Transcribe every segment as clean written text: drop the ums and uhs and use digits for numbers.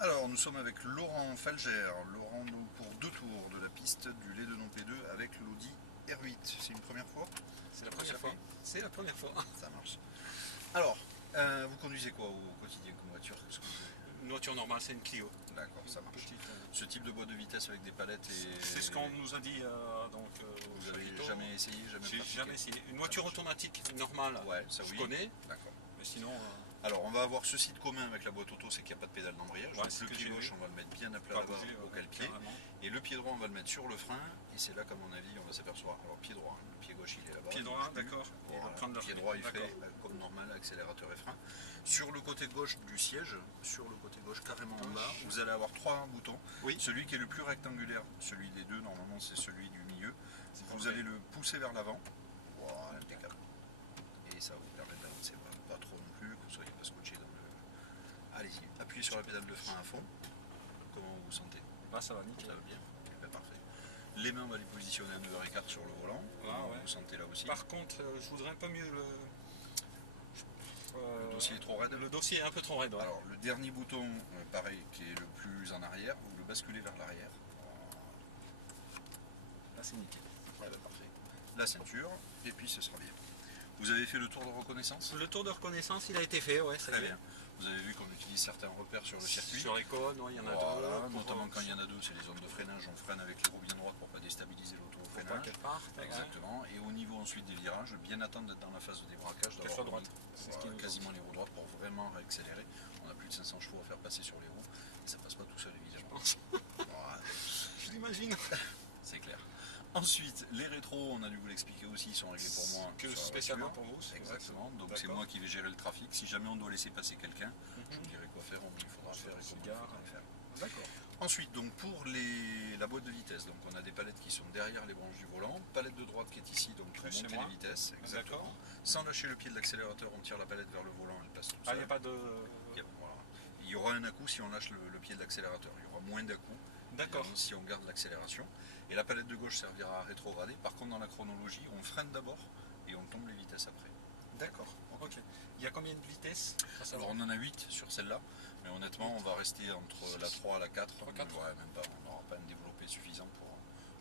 Alors, nous sommes avec Laurent Falger. Laurent, nous, pour 2 tours de la piste du Laidedon P2 avec l'Audi R8. C'est une première fois? C'est la première fois. C'est la première fois. Ça marche. Alors, vous conduisez quoi au quotidien comme voiture? Qu'est-ce que vous... Une voiture normale, c'est une Clio. D'accord, ça marche. Petite, Ce type de boîte de vitesse avec des palettes et... C'est ce qu'on nous a dit Vous au avez Chapiteau. jamais essayé, jamais J'ai pratiqué? jamais essayé. Une voiture automatique normale, Ouais, ça je oui. connais, D'accord. mais sinon, Alors, on va avoir ceci de commun avec la boîte auto, c'est qu'il n'y a pas de pédale d'embrayage. Ouais, Donc c'est le que pied j'ai gauche, vu. on va le mettre bien à plat pas là-bas bouger, au cale-pied. carrément. Et le pied droit, on va le mettre sur le frein. Et c'est là qu'à mon avis, on va s'apercevoir. Alors, pied droit, hein, le pied gauche, il est là-bas. Pied il droit, bouge plus. d'accord. Et Voilà, va prendre le pied frein. droit, il fait D'accord. comme normal, accélérateur et frein. Sur le côté gauche du siège, sur le côté gauche carrément en bas, vous allez avoir 3 boutons. Oui. Celui qui est le plus rectangulaire, celui des deux, normalement, c'est celui du milieu. Vous allez le pousser vers l'avant. Voilà, impeccable. Et ça vous permet d'avancer pas trop non plus, que vous ne soyez pas scotché dans le... Allez-y, appuyez sur la pédale de frein à fond. Comment vous vous sentez? Là, ça va nickel. Ça va bien? Eh ben, parfait. Les mains, on va les positionner à 9h15 sur le volant. Comment ouais. vous sentez là aussi? Par contre, je voudrais un peu mieux le. Le dossier est trop raide? Le dossier est un peu trop raide. Ouais. Alors, le dernier bouton, pareil, qui est le plus en arrière, vous le basculez vers l'arrière. Là, c'est nickel. Eh ben, parfait. La ceinture, et puis ce sera bien. Vous avez fait le tour de reconnaissance? Le tour de reconnaissance, il a été fait, ouais, ça Très y est. bien. Vous avez vu qu'on utilise certains repères sur le circuit. Sur les cônes, ouais, il y en a Voilà, deux. notamment quand il y en a deux, c'est les zones de freinage. On freine avec les roues bien droites pour ne pas déstabiliser l'auto au Pour pas freinage. qu'elle parte. Exactement. Et au niveau ensuite des virages, bien attendre d'être dans la phase de débraquage, Qu'elle soit d'avoir droite. C'est ce voilà, qui nous quasiment les roues droites pour vraiment réaccélérer. On a plus de 500 chevaux à faire passer sur les roues et ça passe pas tout seul évidemment. Voilà, Je l'imagine. c'est clair. Ensuite, les rétros, on a dû vous l'expliquer aussi, ils sont réglés pour moi. Que sur la spécialement voiture. pour vous. Exactement. Donc c'est D'accord. moi qui vais gérer le trafic. Si jamais on doit laisser passer quelqu'un, je vous dirai quoi faire, il faudra faire et C'est comment il gare. faudra le faire. D'accord. Ensuite, donc pour la boîte de vitesse, donc on a des palettes qui sont derrière les branches du volant, palette de droite qui est ici, donc pour Plus et monter moins. les vitesses, exactement. D'accord. Sans lâcher le pied de l'accélérateur, on tire la palette vers le volant, elle passe tout Ah, seul. il n'y a pas de. Voilà. Il y aura un à-coup si on lâche le pied de l'accélérateur, il y aura moins d'à-coup D'accord. si on garde l'accélération. Et la palette de gauche servira à rétrograder. Par contre, dans la chronologie, on freine d'abord et on tombe les vitesses après. D'accord. Ok. Il y a combien de vitesses? Alors on en a 8 sur celle-là, mais honnêtement on va rester entre la 3 et la 4. 3, 4. Ouais, même pas, on n'aura pas un développé suffisant pour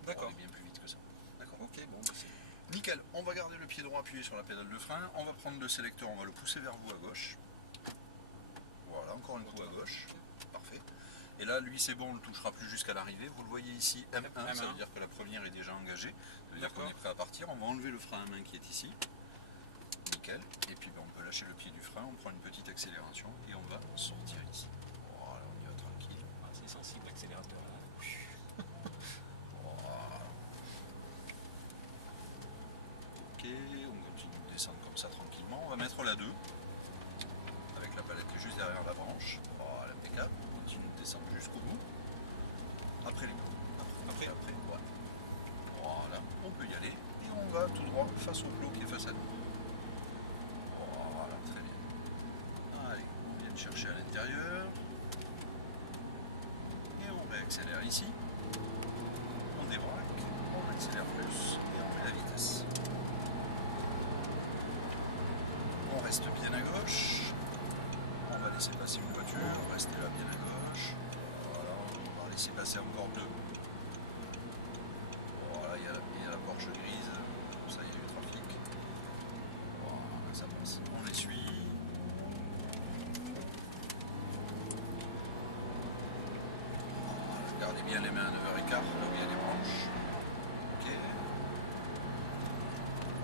D'accord. aller bien plus vite que ça. D'accord. Ok, bon, bah, c'est. Nickel, on va garder le pied droit appuyé sur la pédale de frein, on va prendre le sélecteur, on va le pousser vers vous à gauche. Voilà, encore un coup à gauche, parfait. Et là, lui c'est bon, on ne le touchera plus jusqu'à l'arrivée. Vous le voyez ici, M1, ça veut dire que la première est déjà engagée, ça veut dire qu'on est prêt à partir. On va enlever le frein à main qui est ici. Nickel, et puis on peut lâcher le pied du frein, on prend une petite accélération et on va sortir ici. Voilà, on y va tranquille. Ah, c'est sensible l'accélérateur là. Voilà. Ok, on continue de descendre comme ça tranquillement. On va mettre la 2 avec la palette qui est juste derrière la branche. Voilà, impeccable. On continue de descendre jusqu'au bout. Après les mains. Après, ouais. Voilà, on peut y aller et on va tout droit face au clos qui est face à nous. Voilà, très bien. Allez, on vient de chercher à l'intérieur. Et on réaccélère ici. On débraque, on accélère plus et on met la vitesse. On reste bien à gauche. On va laisser passer une voiture, restez là bien à gauche. Voilà, on va laisser passer encore 2. Voilà, il y a la Porsche grise. Comme ça, il y a du trafic. Voilà, ça passe. On les suit. Voilà, gardez bien les mains à 9h15, là où il y a les branches. Ok.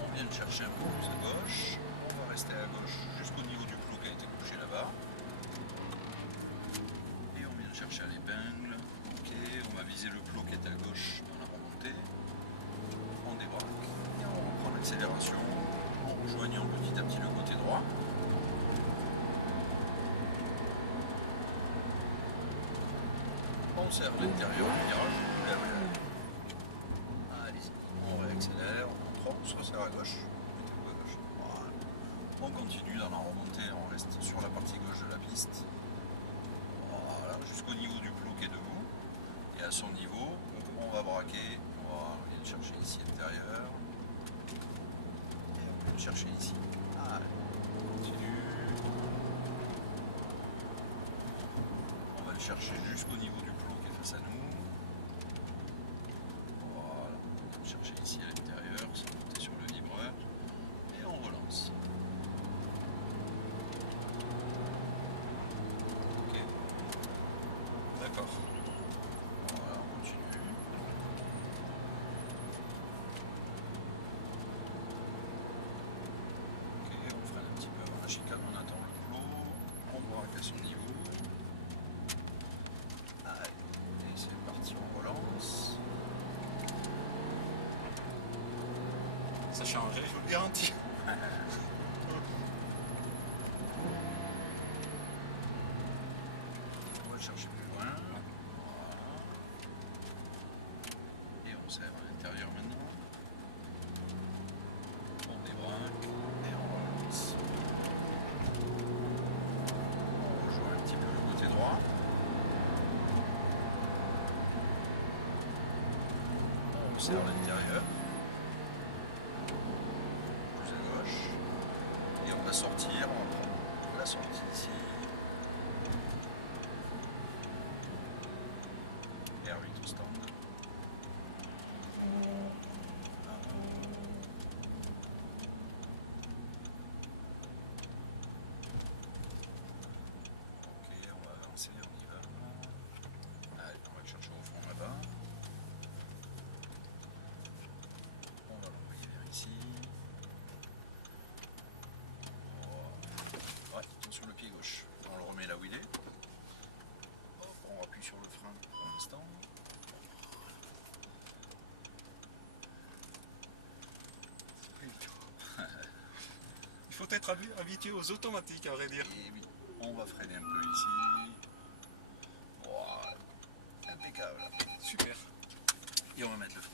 On vient de chercher un peu plus à gauche. On va rester à gauche jusqu'au niveau du clou qui a été couché là-bas. Et on vient de chercher à l'épingle. Ok, on va viser le clou qui est à gauche dans la remontée. On débraque et on reprend l'accélération en rejoignant petit à petit le côté droit. On serre l'intérieur du virage. Allez-y, on réaccélère, on se resserre à gauche. Mettez-vous à gauche. Voilà. On continue dans la remontée, on reste sur la partie gauche de la piste. Voilà, jusqu'au niveau du clou qui est debout. Et à son niveau, on va braquer. Voilà, on vient de chercher ici intérieur. Et on vient de chercher ici. Allez, on continue. On va le chercher jusqu'au niveau du plot qui est face à nous. Voilà, on va chercher ici à l'intérieur, sans monter sur le vibreur. Et on relance. Ok. D'accord. Voilà, on continue. Ok, on freine un petit peu avant la chicane, on attend le plot, on braque à son niveau. Allez, et c'est parti, on relance. Ça change, je vous le garantis. On va le chercher plus loin. Voilà. Et on serre à l'intérieur maintenant. On débraque et on relance. On rejoint un petit peu le côté droit. On serre à l'intérieur. Plus à gauche. Et on va sortir, on va prendre la sortie ici. R8 au stand. Ok, on va avancer, on y va. Allez, on va le chercher au fond là-bas. On va l'envoyer vers ici. Ouais, sur le pied gauche. On le remet là où il est. Hop, on appuie sur le frein pour l'instant. Il faut être habitué aux automatiques, à vrai dire. Et oui, on va freiner un peu ici. Voilà, impeccable. Super. Et on va mettre le frein.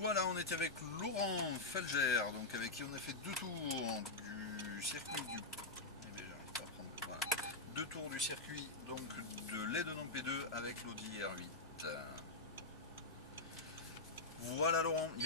Voilà, on était avec Laurent Felger, donc avec qui on a fait 2 tours du circuit du. Eh bien, j'arrive pas à prendre. Voilà. 2 tours du circuit donc de l'Edon P2 avec l'Audi R8. Voilà Laurent.